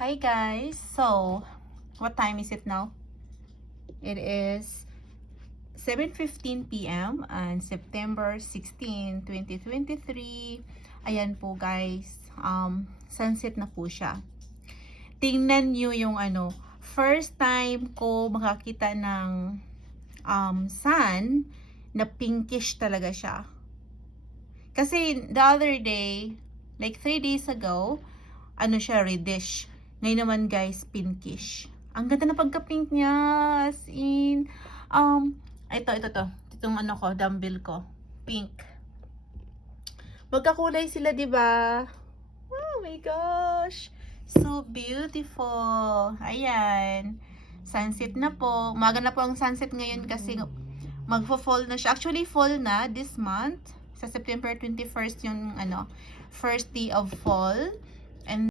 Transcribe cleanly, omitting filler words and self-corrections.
Hi guys! So, what time is it now? It is 7:15 p.m. on September 16, 2023. Ayan po guys, sunset na po siya. Tingnan nyo yung first time ko makakita ng sun na pinkish talaga siya. Kasi the other day, like 3 days ago, siya, reddish. Ngayon naman guys, pinkish. Ang ganda na pagka-pink niya. As in, ito. Itong dumbbell ko. Pink. Magkakulay sila, di ba? Oh my gosh. So beautiful. Ayan. Sunset na po. Umaga na po ang sunset ngayon kasi magfo-fall na siya. Actually, fall na this month. Sa September 21st yung first day of fall.